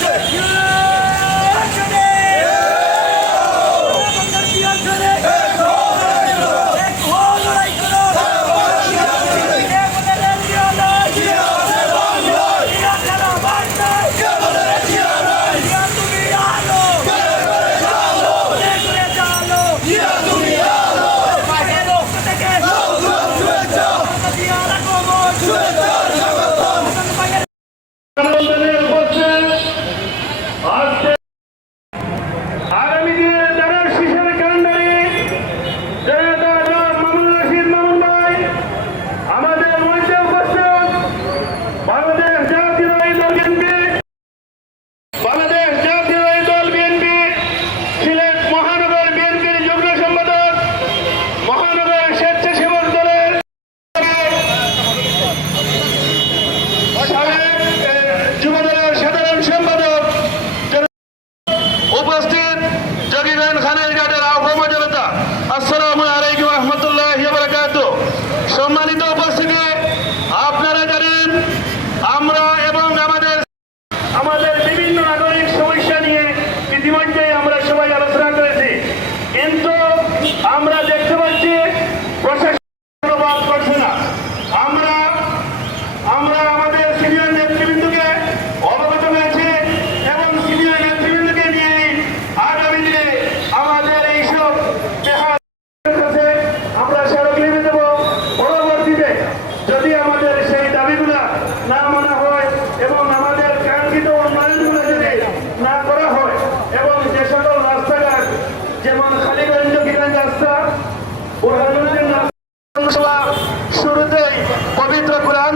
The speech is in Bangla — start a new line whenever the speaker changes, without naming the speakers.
イエ！
শুরুতেই পবিত্র কোরআন